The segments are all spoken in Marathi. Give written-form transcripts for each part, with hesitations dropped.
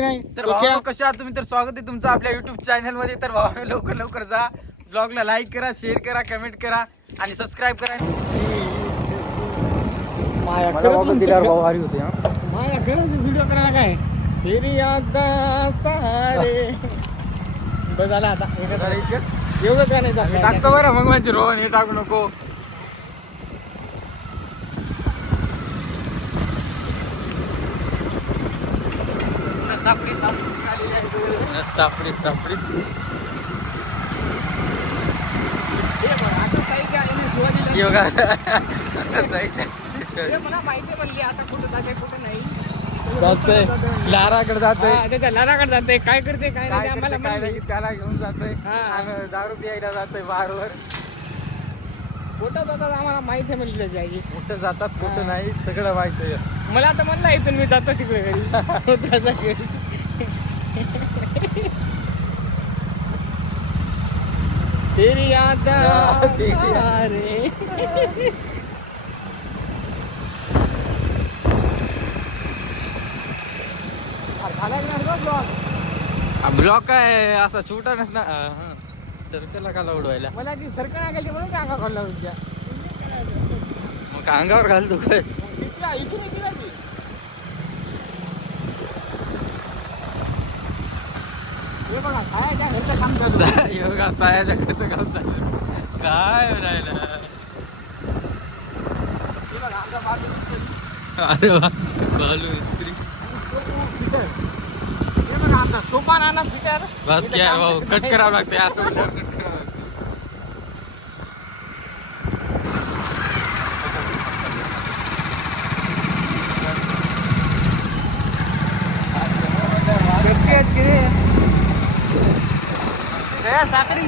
तर भावानो कशा आहात तुम्ही? तर स्वागत आहे तुमचं आपल्या युट्यूब चॅनल मध्ये. तर भावानो लवकर लवकर जा, ब्लॉगला लाईक करा, शेअर करा, कमेंट करा आणि सबस्क्राईब करा. दिल्यावर भाऊ भारी होते. माझ्या खरंच व्हिडिओ करायला काय तेरी याद सारे बस झाला आता. एवढं का नाही टाकतो बरं मग म्हणजे रोहन हे टाकू नको. तापडी तापडी जातोय लाराकडे जातोय, त्याच्या लाराकडे जाते. काय करते काय नाही आम्हाला काय त्याला घेऊन जातोय आणि दारू प्यायला जातोय बारवर. कुठं जातात आम्हाला माहिती आहे म्हणली त्याची आई. कुठं जातात कुठं नाही सगळं माहिती आहे. मला आता म्हणलं इथून मी जातो तिकडे घरी स्वतःच्या घरी. तेरी याद सारे. ब्लॉक काय असा छोटा नसना टरकला का उडवायला. मला ती सरकार गेली म्हणून काय खाल्ला तुझ्या मग अंगावर घालतो काय. इथून येते ना ती. हे बघा काय त्या घरचं काम चालू. योगा सायाच्या घरचं काम चाललं काय राहिलं. हे बघा आमचा बाजू. अरे वा बालू इस्त्री. हे बघा आमचा सोपा नाना फिटर. बस क्या भाऊ कट करावं लागते असं म्हटल्यावर कट करावं लागतं. साखरी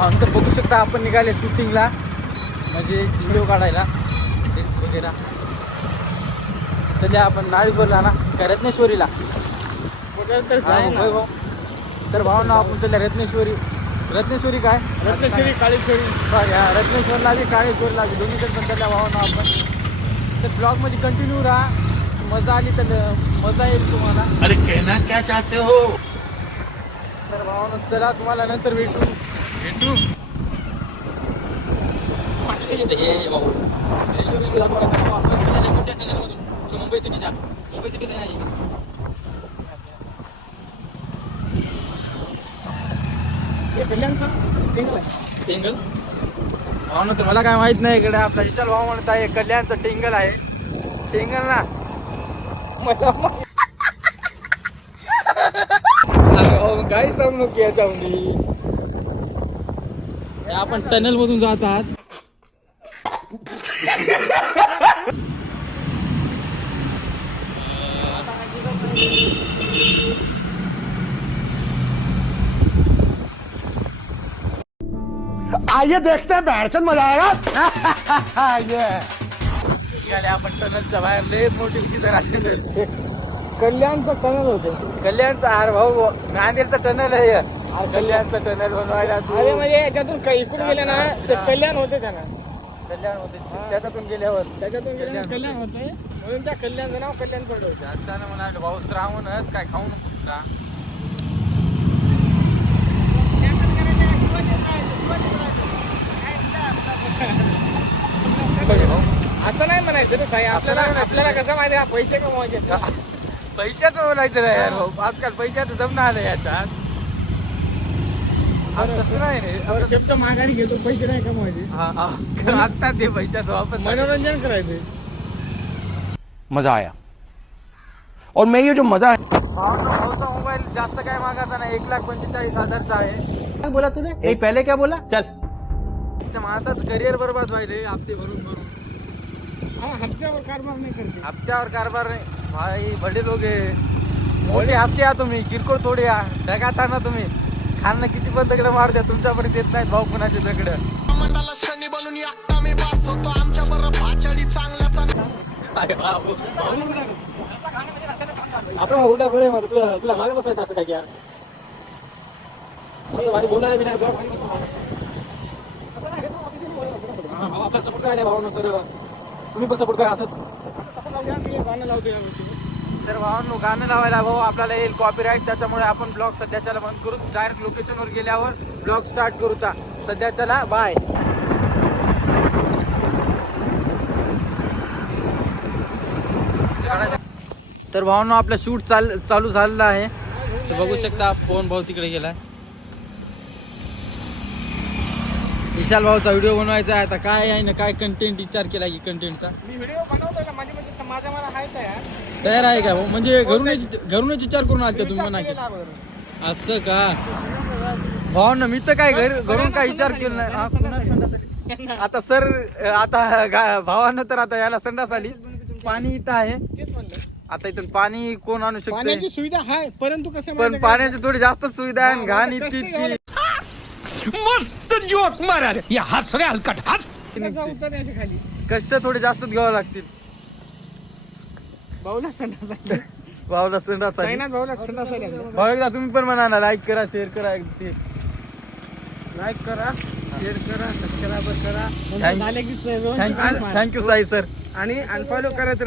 नंतर बघू शकता आपण निघाले शूटिंगला, म्हणजे व्हिडिओ काढायला वगैरे. सध्या आपण नाळेश्वरला ना काय रत्नेश्वरीला. तर भावना आपण सध्या रत्नेश्वरी काय रत्नेश्वरी काळेश्वरी सॉरी हा रत्नेश्वरला बी काळेश्वरला बी दोन्हीकडे पण सध्या भावना आपण. तर ब्लॉगमध्ये कंटिन्यू राहा, मजा आली तर मजा येईल तुम्हाला. अरे कहना क्या चाहते हो. तर भावना चला तुम्हाला नंतर भेटू. मुंबई सिटीच्या टिंगल भाऊ ना. तर मला काय माहित नाही इकडे आपला विशाल भाऊ म्हणत आहे कल्याणचं टिंगल आहे. टिंगल ना काही सांगू नको याच्यामध्ये. आपण टनेल मधून जात आहात. आइए देखते हैं बैठचंद मजा आएगा. आपण टनलच्या बाहेर लय मोठी होती जरा टनल. कल्याणचं टनल होते. कल्याणचा अरे भाऊ नांदेडचं टनल आहे. कल्याणचं टनल बनवायला अरे म्हणजे याच्यातून काही इकडून गेले ना ते कल्याण होते त्यांना. कल्याण होते त्याच्यातून गेल्यावर कल्याण होते म्हणून त्या कल्याणचं नाव कल्याण पडलं होतं. अचानक म्हणाले भाऊ श्रावणच काय खाऊ नको का. असं नाही म्हणायचं रे साई. आपल्याला कसं माहिती आहे पैसे कमवायचे. पैशाचं बोलायचं नाही यार भाऊ. आजकाल पैशाचं जमणं आलं याच्यात. तसं नाही रे. शब्द माघारी घेतो पैसे नाही कमवायचे. आता ते पैशाचं वापर मनोरंजन करायचं. मजा आया. और मैं ये जो मजा है. भाऊचा मोबाईल जास्त काय मागायचा नाही. 1,45,000चा आहे. बोला तुझे पहिले क्या बोला चल. त्या माणसाचं करिअर बरबाद व्हायले हप्ते भरून. हप्त्यावर कारभार नाही करते. हप्त्यावर कारभार नाही भाई. बडे लोक मोठे असते या तुम्ही, किरकोळ थोडे या. ढगात ना तुम्ही. खाणं किती पण दगड मारत्या तुमच्यापर्यंत येत नाहीत भाऊ कुणाचे दगड. आपण उलटा बरे तुला मागे बसायचं असतं काय की यार बोलायला बी नाही आपला सपोर्ट काय नाही भाऊ नंतर तुम्ही पण सपोर्ट करा असंच गाणं लावतो. तर भावांनो गाणं लावायला भाऊ आपल्याला येईल कॉपीराईट, त्याच्यामुळे आपण ब्लॉग सध्याच्याला बंद करू. डायरेक्ट लोकेशनवर गेल्यावर ब्लॉग स्टार्ट करूचा. सध्याच्याला बाय. तर भावांनो आपला शूट चालू झालेला आहे. तर बघू शकता फोन भाऊ तिकडे गेलाय. विशाल भाऊचा व्हिडिओ बनवायचा आहे. आता काय आहे ना काय कंटेंट विचार केला की कंटेंटचा मी व्हिडिओ बनवतोय ना माझी म्हणजे माझा मला हाय तयार आहे का भाऊ? म्हणजे घरूनच विचार करून आले तुम्ही म्हणा की असं का भावांनो? मी तर काय घरून काय विचार केला नाही. आता सर आता भावांनो तर आता याला संडास आली. पाणी इथं आहे. तेच म्हणलं आता इथून पाणी कोण आणू शकतो? पाण्याची सुविधा आहे परंतु कसं पण पाण्याची थोडी जास्त सुविधा आहे आणि घाण इतकी मस्त जोक मारा रे या हस रे हलकट हस उतरण्याच्या खाली कष्ट थोडे जास्तच घ्यावं लागतील. भाऊला संडास आली. भाऊला संडास आली. साईनाथ भाऊला संडास आली. भाऊ एकदा तुम्ही पण म्हणा ना लाईक करा शेअर करा. लाईक करा शेअर करा सबस्क्राईब करा. Thank- झाले की थँक्यू साई सर. आणि अनफॉलो करा तर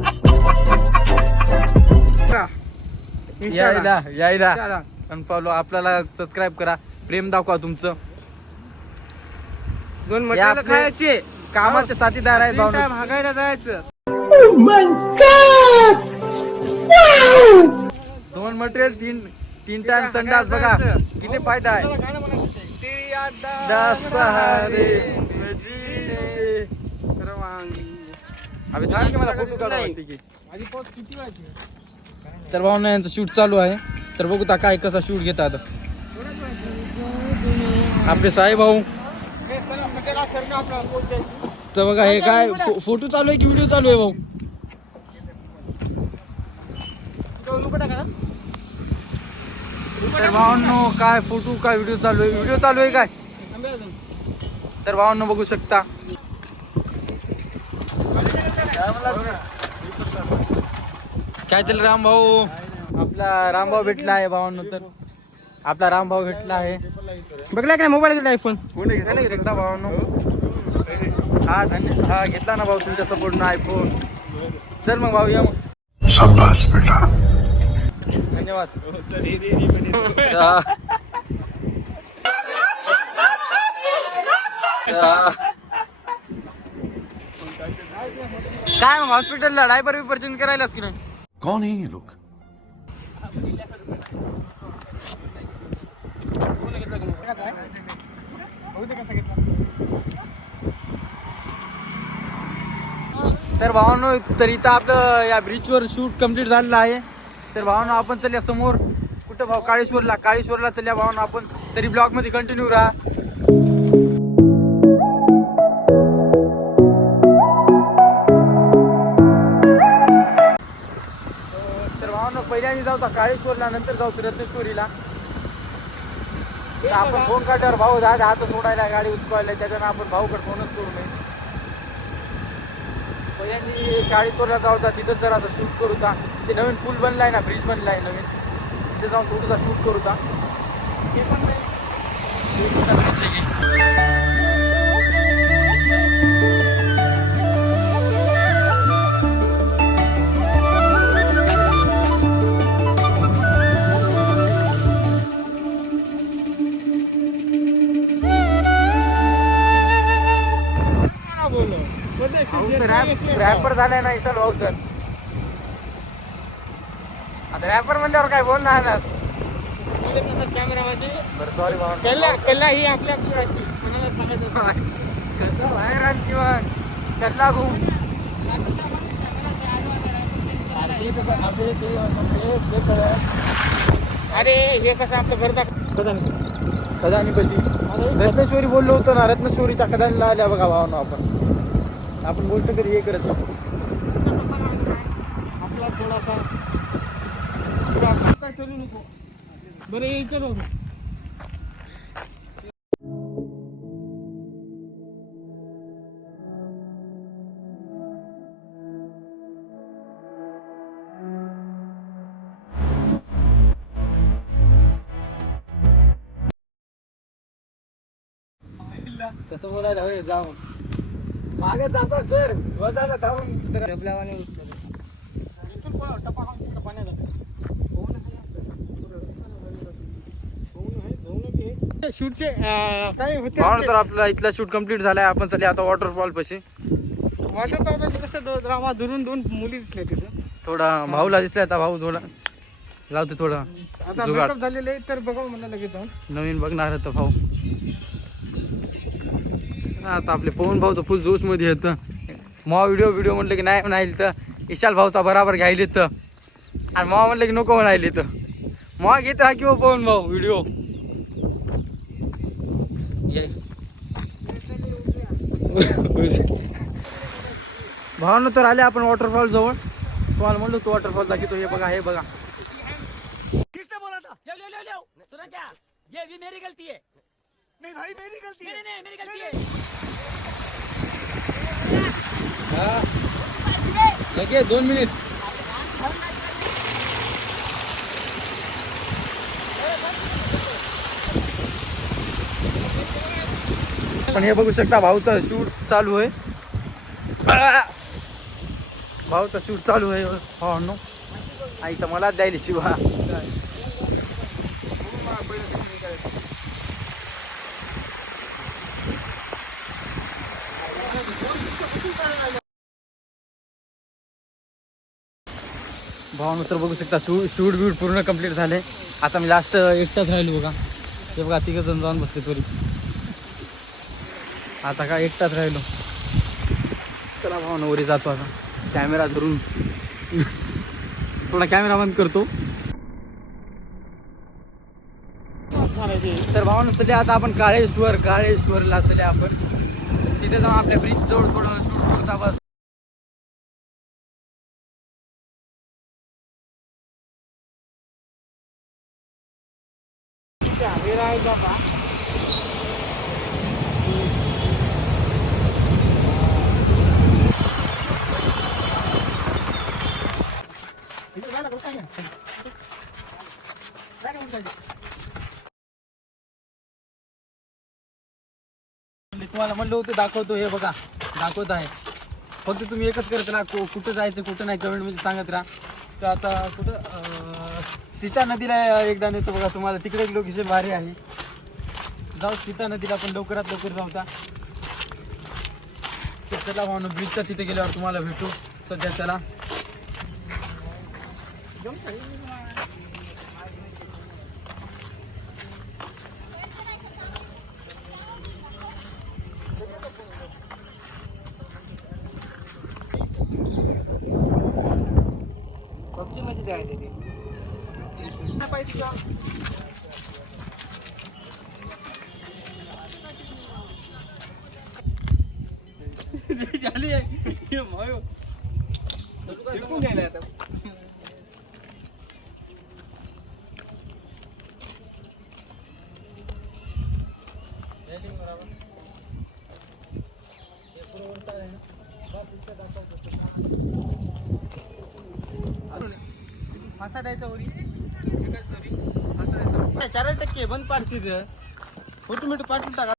यायला अनफॉलो आपल्याला सबस्क्राईब करा. प्रेम दाखवा तुमचं. 2 हे मटेरियल आपले खायचे कामाचे साथीदार आहेत भाऊ. भागायला जायचं 2 मटेरियल 3 टाइम संडास बघा किती फायदा आहे. दसहारे अबे थांब की मला फोटो काढावा लागते की. माझी पोत किती व्हायची तर भावना यांचं शूट चालू आहे. तर बघू ता काय कसा शूट घेतात आपले साई भाऊ. सध्याला सरका आपल्याला पोत द्यायची. तर बघा हे काय फोटो चालू आहे की व्हिडिओ चालू आहे भाऊ? तर भावांनो काय फोटो काय व्हिडिओ चालू आहे? व्हिडिओ चालू आहे काय? तर भावांनो बघू शकता. काय चाललं राम भाऊ? आपला रामभाऊ भेटला आहे भावांनो. तर आपला रामभाऊ भेटला आहे. बघला काय मोबाईल आयफोन एकदा भावांनो हा घेतला ना भाऊ तुमच्या सपोर्ट ना आयफोन. चल मग भाऊ या मग. शाबाश बेटा. धन्यवाद. काय मग हॉस्पिटलला डायपर बिपर चेंज करायलाच की नाही? कौन है ये लोग? तर भावांनो तर इथं आपलं या ब्रिजवर शूट कम्प्लीट झालेलं आहे. तर भावांनो आपण चलूया समोर. कुठं भाऊ? काळेश्वरला चलूया भावांनो आपण. तरी ब्लॉग मध्ये कंटिन्यू राहा. तर भावांनो पहिल्यांदा जाऊ काळेश्वरला, नंतर जाऊ रत्नेश्वरीला. आपण फोन काढल्यावर भाऊ हात सोडायला गाडी उचवायला, त्याच्यानं आपण भाऊकडे फोनच करू नये. पहिल्यांदा काळेश्वरला जाऊ तिथं जर असं शूट करू का. ते नवीन पूल बनलाय ना, ब्रिज बनलाय नवीन, तिथे जाऊन थोडंसा शूट करू का. रॅपर झालाय ना इसल भाऊ. तर आता रॅपर म्हणल्यावर काय बोलणार ना. कॅमेरामध्ये बरं सॉरी भाऊ. कल्ला ही आपल्या बाहेर आण किंवा कल्ला घुम. अरे हे कसं आपलं घरचा खदानी बसी रत्नेश्वरी बोललो होतो ना. रत्नेश्वरीच्या खदानीला आल्या बघा भावना. आपण गोष्ट कधी हे करत नाही. आपला थोडासा चलू नको बरं यायचं. कसं बोलायला होय जाऊ मागे जाता सर वजाला थांबून डबल्यावाने उचलले. इथून कोण टपा खाऊन तिकडं पाण्यात जातं. शूटचे काय होते भावना तर आपला इथला शूट कम्प्लीट झालाय. आपण चालले आता वॉटरफॉल पाशी. वॉटरफॉल कसं ड्रामा दुरून दोन मुली दिसल्या तिथं. थोडा भाऊला दिसलाय आता. भाऊ थोडा लावतो थोडा आता जुगाड. मेकअप झालेले आहे तर बघावं म्हणलं लगेच जाऊन. नवीन बघणार होतं भाऊ. आता आपले पवन भाऊ तर फुल जोश मध्ये येतं. मग व्हिडिओ म्हटलं की नाही म्हणायला तर विशाल भाऊचा बराबर घ्यायला तर आणि मग म्हटलं की नको म्हणायला तर मग घेत राहा किंवा पवन भाऊ व्हिडिओ. भावानं तर आले आपण वॉटरफॉल जवळ. तुम्हाला म्हणलो तो वॉटरफॉल दाखवतो. हे बघा हे बघा. सुना क्या ये भी मेरी गलती है नहीं भाई मेरी गलती है नहीं मेरी गलती है लगेच 2 मिनिट पण हे बघू शकता भाऊचं शूट चालू आहे. भाऊचं शूट चालू आहे. हो नो आई तर मला द्यायला शिवा. भावानं तर बघू शकता शूट ब्यूट पूर्ण कंप्लीट झाले. आता मी लास्ट एकटाच राहिलो बघा. ते बघा तिघ जण जाऊन बसले तरी. आता काय एकटाच राहिलो. चला भावानं वरी जातो आता. कॅमेरा धरून थोडा कॅमेरा बंद करतो. तर भावानं चले आता आपण काळेश्वरला चले आपण. तिथे जाऊन आपल्या ब्रिज जवळ थोडं शूट करता बस. तुम्हाला म्हणलं होतं दाखवतो. हे बघा दाखवत आहे. फक्त तुम्ही एकच करत राहा. कुठं जायचं कुठं नाही कमेंटमध्ये सांगत राहा. तर आता कुठं सीता नदीला एकदा नेतो बघा तुम्हाला. तिकडे एक लोकेशन भारी आहे. जाऊ सीता नदीला पण लवकरात लवकर जाऊता. तर चला भाऊ ब्रिजच्या तिथे गेल्यावर तुम्हाला भेटू. सध्या चला पबजीमध्ये जायचं ते. झाली आहे भाऊ. विकून घ्यायला आता. फासा द्यायचा वरी. 4% बंद पाडशील. फोटो मिटो पाठवून टाका.